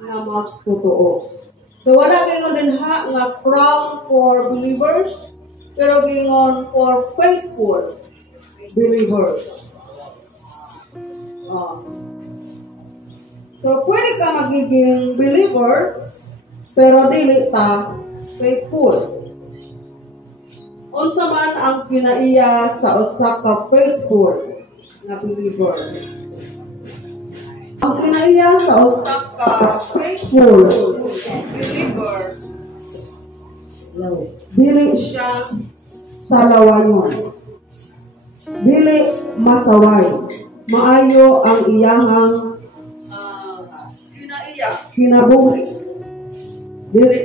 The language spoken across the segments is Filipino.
na magtotoo. So wala gingon din ha nga crown for believers, pero gingon for faithful believers. So pwede ka magiging believer, pero dili ta faithful. Unsa man ang kinaiya sa usa ka faithful nga believer? Ang kinaiya sa usa ka faithful believer, dili siya salawayon, dili masaway, maayo ang iyahang kinaiya, kinabuhi, dili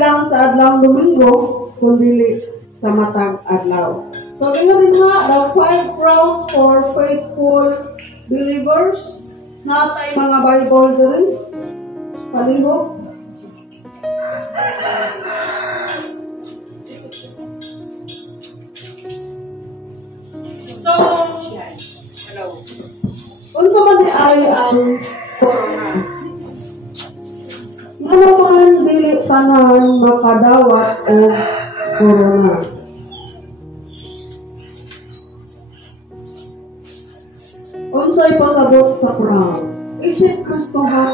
lang sa adlaw Domingo, kundi sa matag adlaw. So, rin ha, the 5 grounds for faithful believers. Natay mga Bible din. Palihog. So, hello. Unsa man ay ang corona? Nga naman dili tanan makadawat o corona. Unsay pasabot sa crown? Isip Kristohan.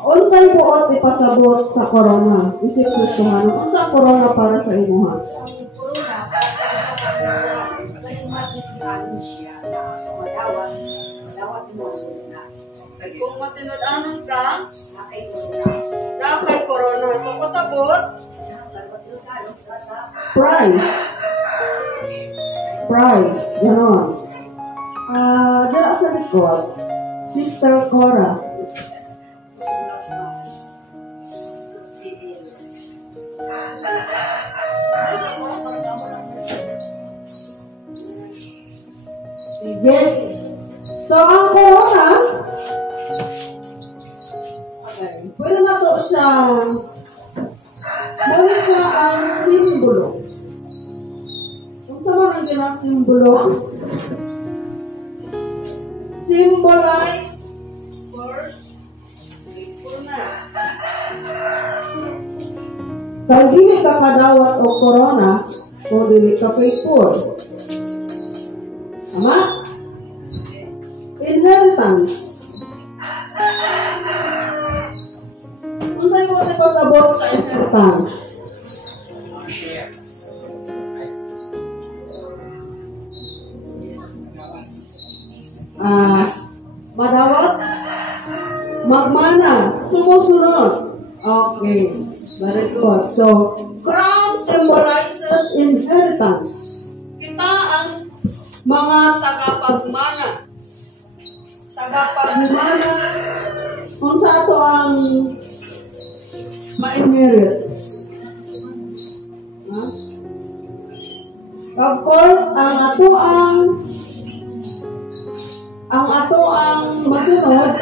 Unsay buot ipasabot sa corona? Isip Kristohan. Unsa corona para sa imuha? Kung matinud-anon ka, nakay corona. So, pasabot? Price. Ganon. Dala sa likod, Sister Cora. Sige. So, ang corona, pwede na to siya, meron siya ang simbolo. Kung saan ang ginang simbolo? Symbolize first, corona. Kaya dili ka kadawat o corona, kung dili ka faithful. Tama? Inheritance. Unsay mo pasabot sa inheritance? Share. Madawat, magmana, sumusunod. Okay, very good. So, crown symbolizes inheritance. Kita ang mga tagapagmana. Tagapagmana, kung sa ito ang ma-inherit. Of course, ang ato ang masunod,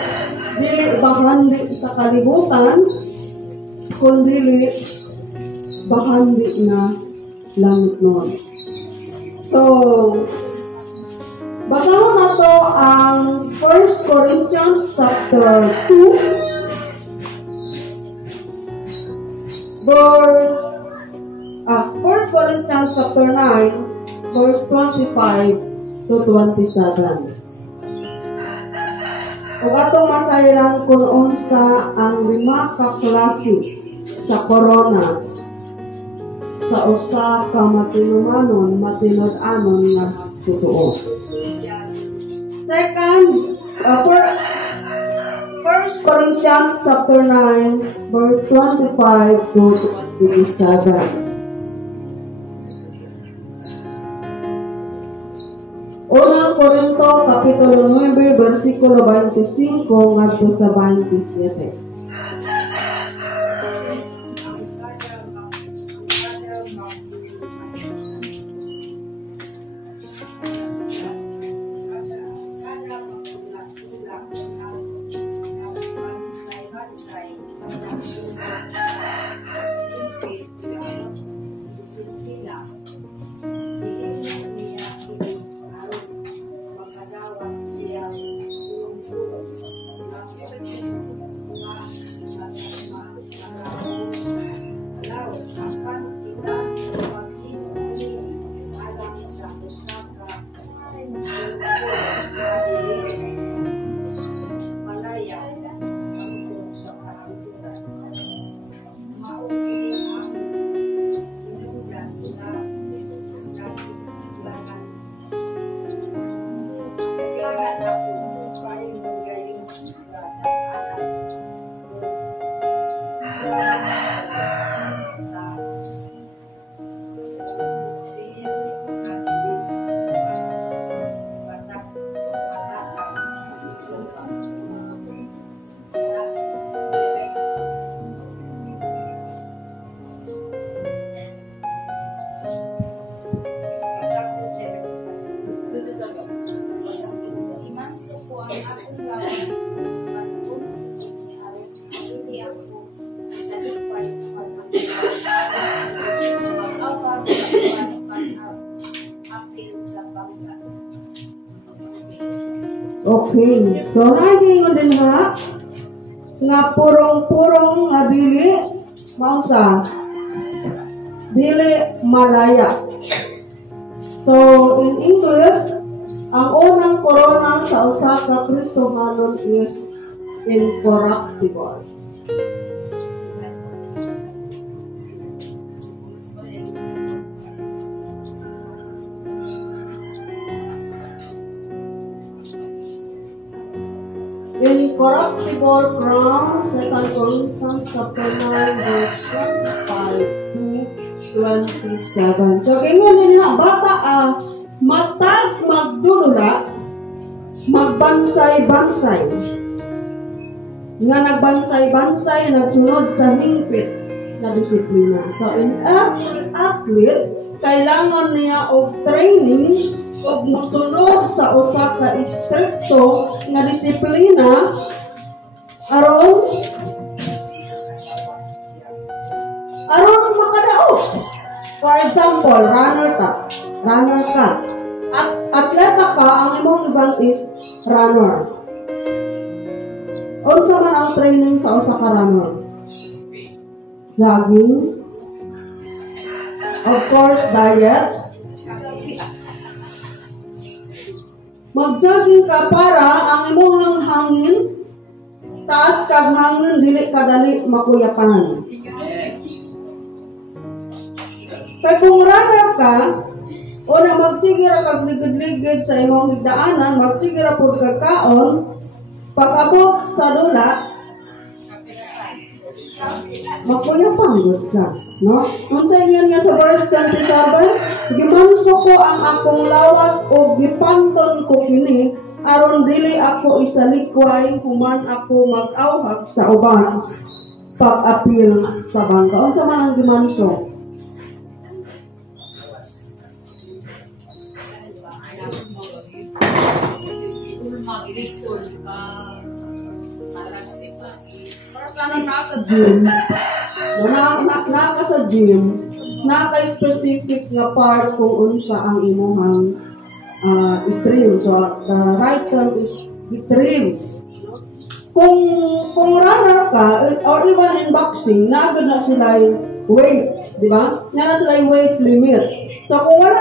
dili bahandi sa kalibutan, kundi bahandi na langit nun. So, basahon na to ang 1 Corinthians chapter 2, verse 1 Corinthians chapter 9, verse 25 to 27. Ug atong matayran kung unsa ang 5 ka klase sa corona sa usa ka matinumanon, matinud-anon nga totoo. Second, 1 Corinthians chapter 9, verse 25 to 27. Unang Korinto, Kapitulo 9, versikulo 25 ngadto sa 27. Okay. So, nagingon din ha, nga purong-purong nga dili, mausa, dili malaya. So, in English, ang unang corona sa usa ka Kristohanon is incorruptible. Incorruptible crown, 2 Corinthians chapter 9, verse 25 to 27. So, ganyan din na, bata matag magdudula, magbansay-bansay. Nga nagbansay-bansay, nagsunod sa hingpit na disiplina. So, in every athlete, kailangan niya og training ug mosunod sa usa ka istrikto nga disiplina aron makadaog. For example, runner ka. At atleta ka, ang imong ibang is runner. Unsa man ang training sa usa ka runner? Jogging. Of course, diet. Mag-jogging ka para ang imong hangin, taas kag hangin, dili kadali makuyapan. Kaya kung runner ka, o na magtigira kag ligid-ligid sa imong higdaanan, magtigira po kag kaon, pag-abot sa dula, makuyapan ka. No? Unsay yan nga sa verse 27, gimanso ko ang akong lawas o gipanton ko kini, aron dili ako isalikway human ako mag-awhag sa uban pag-apil sa bangka. Unsa man ang gimanso? Nasa gym, naka sa gym, naka-specific nga part kung unsa ang imuhang i-trim. So, the right term is i-trim. Kung runner ka, or even in boxing, naagad na sila weight, di ba? Nga sila weight limit. So, kung wala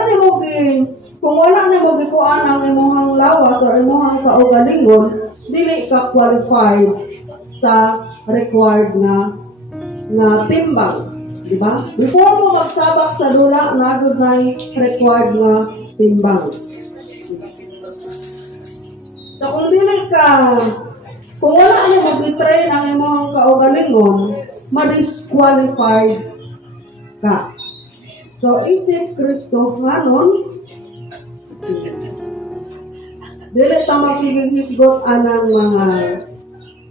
ni mo gikuan ang imuhang lawas or imuhang kaugalingon, dili ka qualified sa required na timbang, di ba? Before mo magsabak sa dula, nagod na required na timbang. So kung wala niyo mag-train ang imong kaugalingon, ma-disqualified ka. So, isip Kristohanon, dili ta magsigig-hisgot anang mga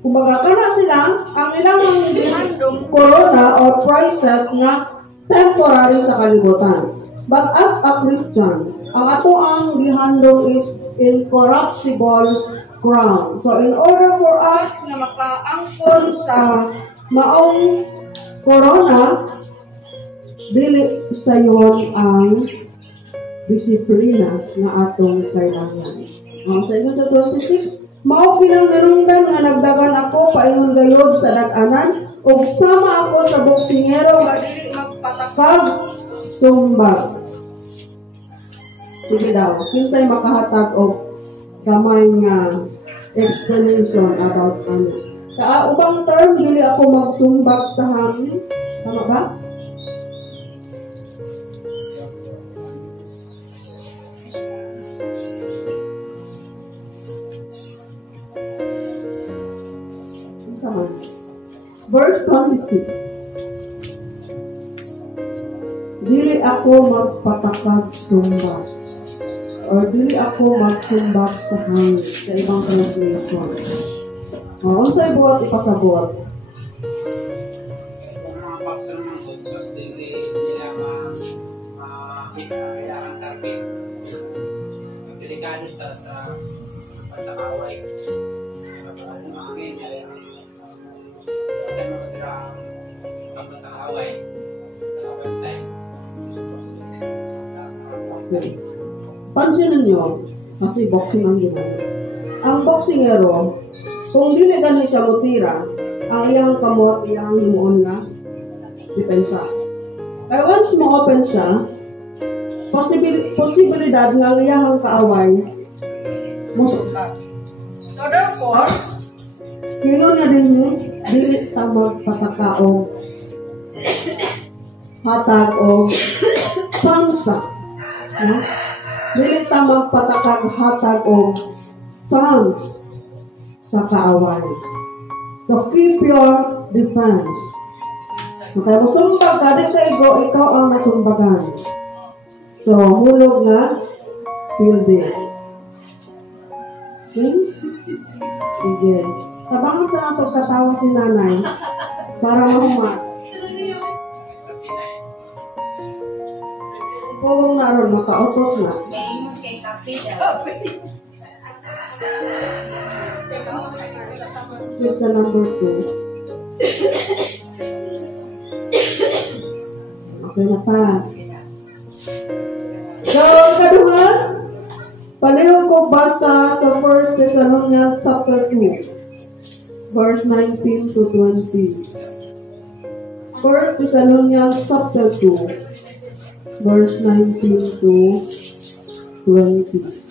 kumbaga kana sila, ang ilang gihandong corona or crisis nga temporary sa kalibutan. But as a Christian, ang ato ang gihandong is incorruptible crown. So in order for us na makaangkon sa maong corona, dili sayon ang disiplina na atong kailangan. Sa ingon sa 26, mao kinanglanungdan nga nagdagan ako paingon gayod sa dag-anan ug sama ako sa boksingero nga dili magpatakag sumbag. Sige daw, kinsay makahatag og gamay nga explanation about ano. Sa ubang term, dili ako magsumbag sa hangin. Tama ba? Verse 26. Dili ako magpatakag sumbag or dili ako magsumbag sa hangin sa ibang translation. Unsay buhat ipasabot? Kung mga paksa naman po, pag dili nila ma-hit sa kailangan target, delikado sa pagsakaway. Pansinin nyo, kasi boxing ang ginagawa. ang boksingero, kung dili gani siya mutira, ang iyang kamot, iyang himuon nga, depensa. Kaya once mo-open siya, posibilidad nga ang iyang kaaway, musuklat. So therefore, kino na din mo, dili ta magpatakaog, hatag o sansa. No? Dili ta magpatakag hatag o sans sa kaaway. So keep your defense. So kaya musumbag ka, di kaigo, ikaw ang masumbagan. So, hulog nga, building. Okay? Sige. Sabangan sa nato katawa si nanay para mahumat. Pulong na ron, makautos na. Scripture number 2. Okay na pa. So, kaduha, pareho ko basa sa 1 Thessalonians chapter 2, verse 19 to 20. 1 Thessalonians chapter 2, verse 19 to 20.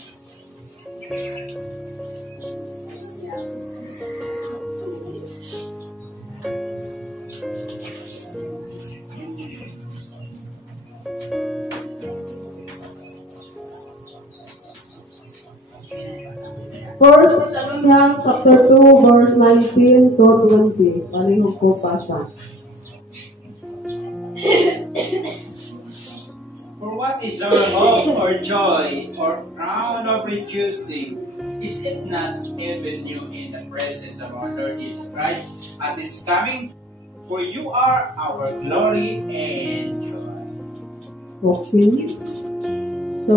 First Thessalonians chapter 2, verse 19 to 20. Pareho ko basa. For what is our hope or joy or crown of rejoicing? Is it not even you in the presence of our Lord Jesus Christ at His coming? For you are our glory and joy. Okay. So,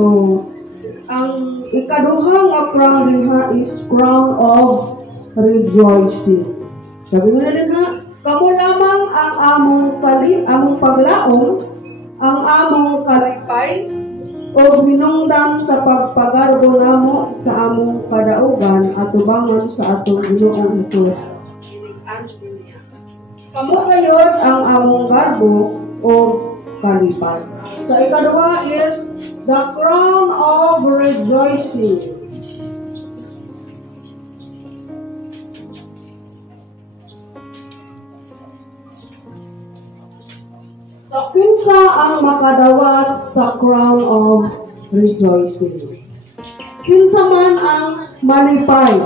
ang ikaduha nga crown din ha is crown of rejoicing. Sabi mo na din ha, kamo lamang ang among paglaom, ang among kalipay, o hinungdan sa pagpagarbo namo sa among kadaugan at tubangan sa atong Ginoong Hesus. Kamo gayud ang among garbo o kalipay. So ikaduha is the crown of rejoicing. So, kinsa ang makadawat sa crown of rejoicing? Kinsa man ang malipay?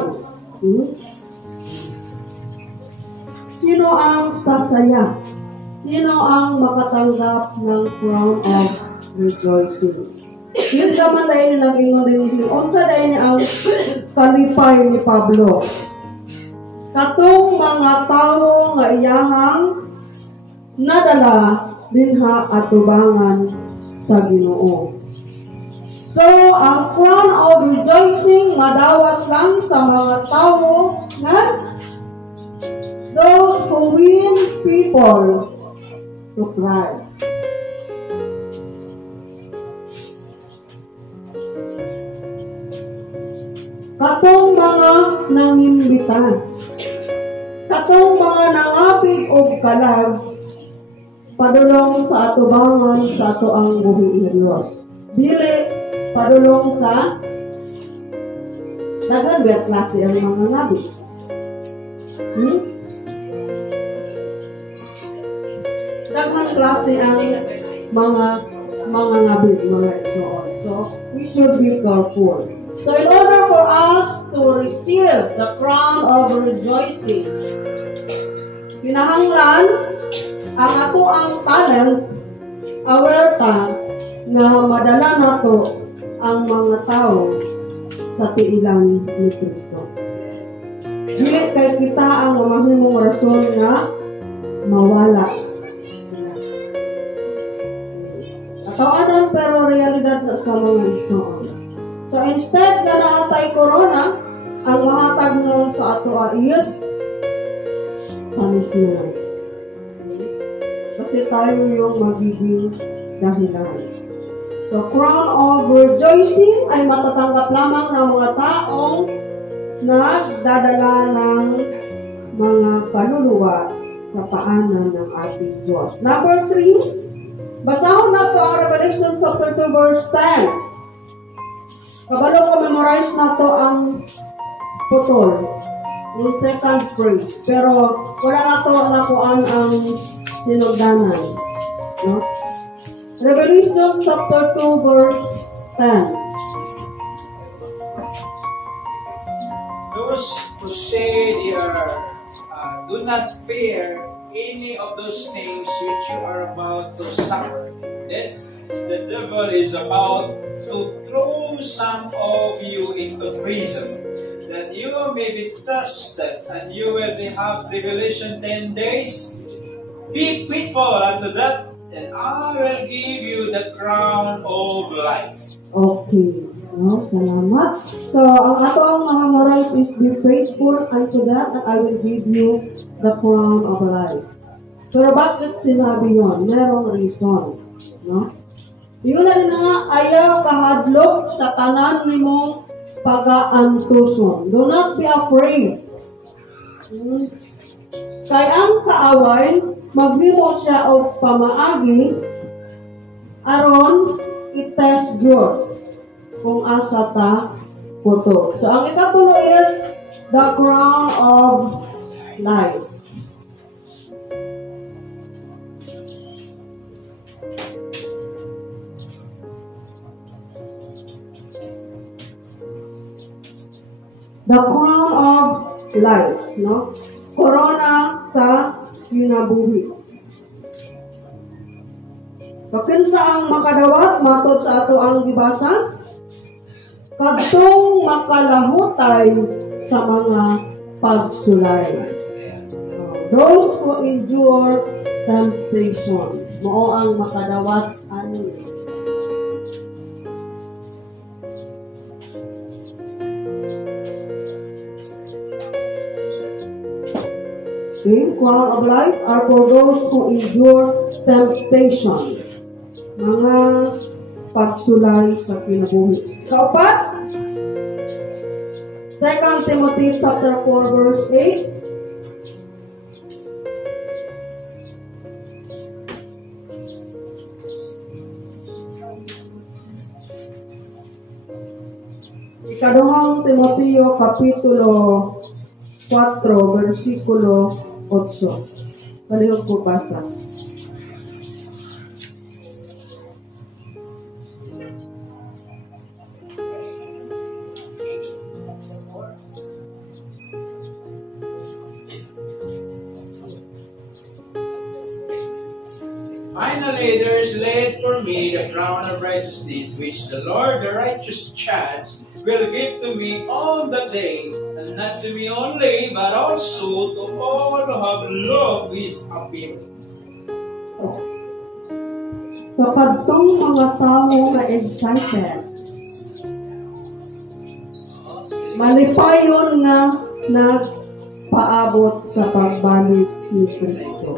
Sino ang sasaya? Sino ang makatanggap ng crown of rejoicing? Yun naman dahil nilang ingon din unsa dahil niya ang kalipay ni Pablo. Katong mga tao nga iyahang nadala dinha at tubangan sa Ginoo. So, ang crown of rejoicing madawat lang sa mga tao nga those who win people to Christ. Katong mga nangimbitan, katong mga nangapig og kalag, padulong sa atubangan sa ato ang buhi nga Dios. Dili padulong sa daghan ba klase ang mga nabi. Daghan klase ang mga nabi, mga igsoon. So, we should be careful. So, in order for us to receive the crown of rejoicing, pinahanglan ang ato ang talent, aware ta na madala nato ang mga tao sa tiilang ni Kristo. Dili kay kita ang mamahimong rason na mawala sila. Katawaanan pero realidad na sa mga igsoon. So instead nga naatay corona, ang mahatag nun sa ato is punishment. Kasi tayo yung magiging dahilan. The crown of rejoicing ay matatanggap lamang ng mga taong nagdadala ng mga kaluluwa sa paanan ng ating Diyos. Number 3, basahon na to ang Revelation chapter 2 verse 10. Kabalo ko memorize na to ang putol, yung second phrase. Pero wala na to nakuan ang sinugdanan. No? Revelation chapter 2 verse 10. Those who say they are, do not fear any of those things which you are about to suffer. Then the devil is about to throw some of you into prison, that you may be tested, and you will have tribulation 10 days. Be faithful unto that, and I will give you the crown of life. Okay. No, salamat. So, ang atong memorize is be faithful unto that, and I will give you the crown of life. Pero bakit sinabi yun? Merong reason. No? Yun na rin nga, ayaw kahadlok sa tanan ni mong pag-aantuson. Do not be afraid. Kaya ang kaaway, maghimo siya o pamaagi, aron ites Diyos kung asa ta puto. So, ang ikatulo is the crown of life. The crown of life, no? Corona sa kinabuhi. So, kinsa ang makadawat matod sa ato ang gibasa? Kadtong makalahutay sa mga pagsulay. Those who endure temptation. Mao ang makadawat ani. The crown of life are for those who endure temptation. Mga pagsulay sa kinabuhi. Kaupat, 2 Timothy chapter 4 verse 8. Ikaduhang Timoteo kapitulo 4 versikulo 8. Palihog po basta. Finally, there is laid for me the crown of righteousness, which the Lord, the righteous judge, will give to me on that day, and not to me only, but also to all who have loved his appearing. So, kadtong mga tao na excited, malipayon nga nagpaabot sa pagbalik ni Kristo.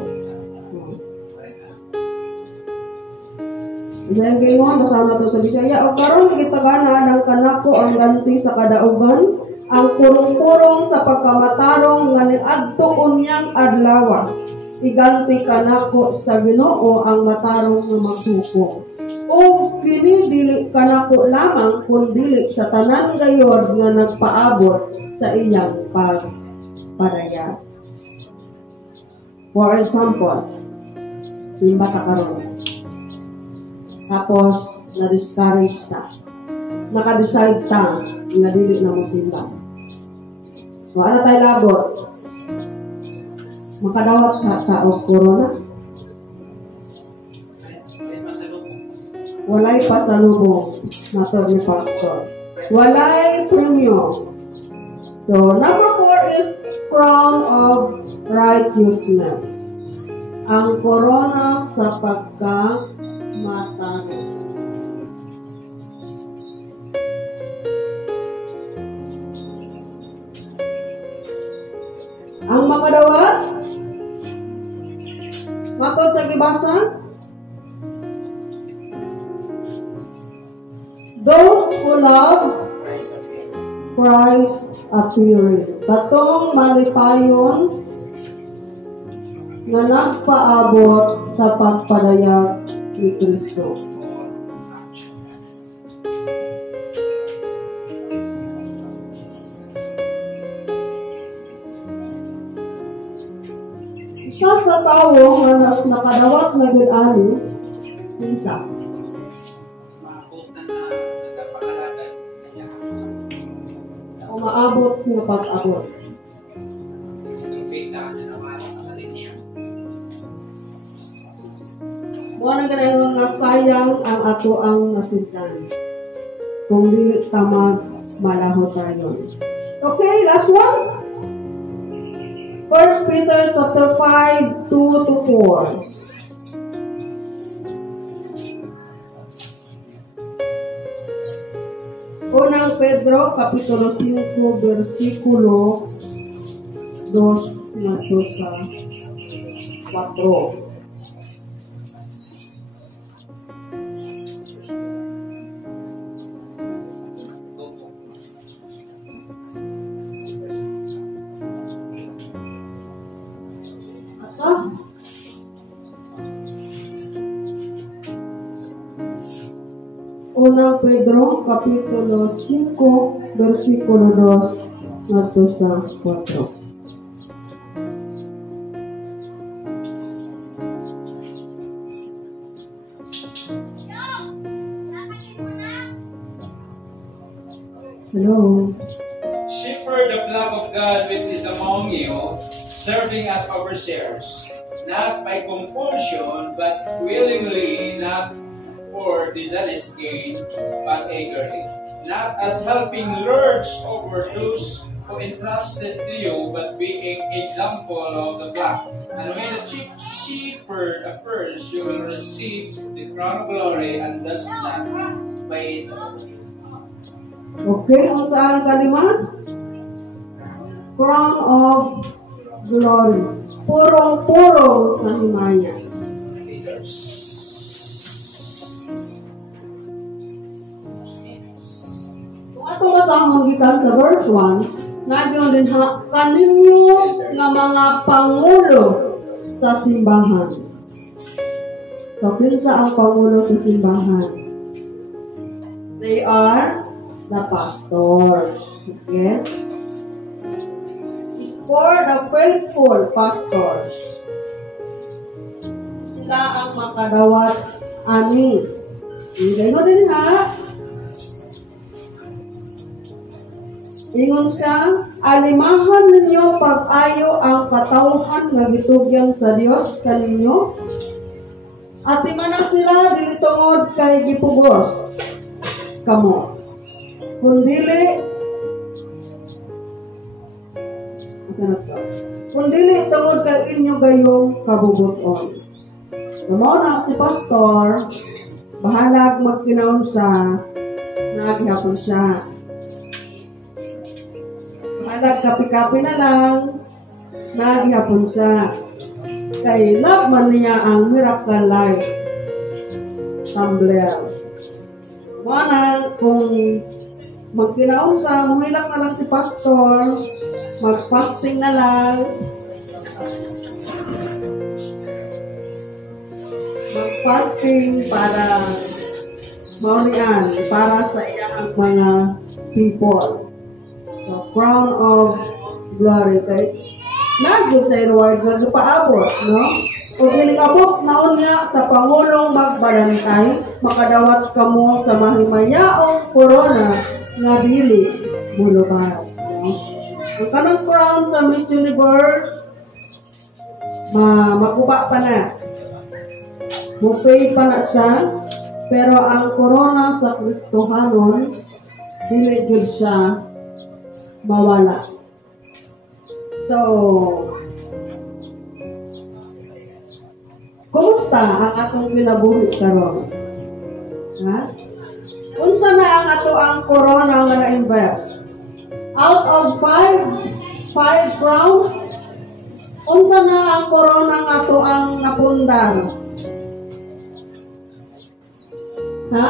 Dahil ngayon, kasama ito sa Bisaya, o karon gitagana ng kanako ang ganti sa kadaugan, ang purong-purong sa pagkamatarong nga niadto unyang adlaw. Iganti kanako sa Ginoo ang matarong nga magsuko. O kini dili kanako lamang kun dili sa tanan gayod nga nagpaabot sa iyang pagparaya. For example, simba ta karon. Tapos, na-discourage ta. Naka-decide ta na dili na mo sila. So, ano tayo labot? Makadawat sa o corona? Walay pasalubong. Nato ni Pastor. Walay premyo. So, number 4 is crown of righteousness. Ang corona sa pagka-matanong. Ang makadawat, matod sa gibasa, those who love Christ appearing. Katong malipayon na nagpaabot sa pagpadayag ni Kristo. Isa sa tao nga nakadawat na gud-ani, kinsa? Umaabot nga pag-abot. Wala ka na nga sayang ang ato ang nasundan. Kung dili tama, malaho tayo. Okay, last one. 1 Peter chapter 5, 2-4. Unang Pedro, Kapitulo 5, versikulo 2 nato sa 4. Unang Pedro, Kapitulo 5, versikulo 2, nato sa 4. Hello. Shepherd the flock of God which is among you, serving as overseers, not by compulsion, but willingly, not for dishonest gain, but eagerly, not as helping lords over those who entrusted to you, but being example of the flock. And when the chief shepherd appears, you will receive the crown of glory and does not fade. Okay, ang saan kalima? Crown of glory. Purong-purong sa himaya. Ato matahong gikan sa verse 1, nagyon din ha, kaninyo nga mga pangulo sa simbahan. So, kinsa ang pangulo sa simbahan? They are the pastors. Okay? It's for the faithful pastors. Sila ang makadawat ani. Hindi mo din ha? Ingon siya, alimahan ninyo pag-ayo ang katawhan nga gitugyan sa Dios kaninyo. At imanan sila dili tungod kay gipugos kamo. Kundili tungod kay inyo gayong kabubuton. Kamo na si pastor, bahalag magkinaunsa, naghapon siya. Kapi-kapi na lang, naghihapon siya. Kay love man niya ang Miracle Life Tumbler. Mana, kung magkinaon sa, humilak na lang si pastor, mag-fasting na lang, mag-fasting para maunian, para sa iyang mga people. The crown of glory kay nagyo sa reward nga paabot, no? Kung inabot naon niya sa pangulong magbalantay, makadawat kamo sa mahimayaong corona nga dili bulubad, no? Ang kanang crown sa Miss Universe makuha pa na, mupay pa na siya, pero ang corona sa Kristohanon dili jud siya mawala. So, kumusta ang atong kinabuhi karon? Ha? Unsa na ang ato ang corona nga na-invest? Out of 5 crowns, unsa na ang corona nga ato ang napundar? Ha?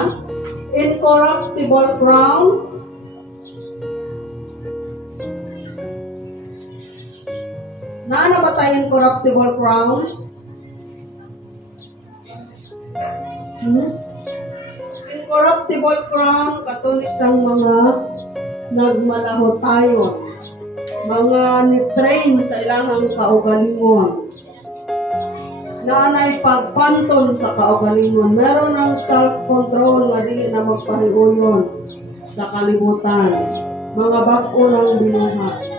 Incorruptible crown, Na ba tayo incorruptible crown? Incorruptible crown, katulis ang mga nagmalahotayon, mga nitrain sa ilangang kaugalingon, naanay pagpantol sa kaugalingon, meron ng self-control nga dili na magpahiuyon sa kalibutan, mga bag-o ng binuhat.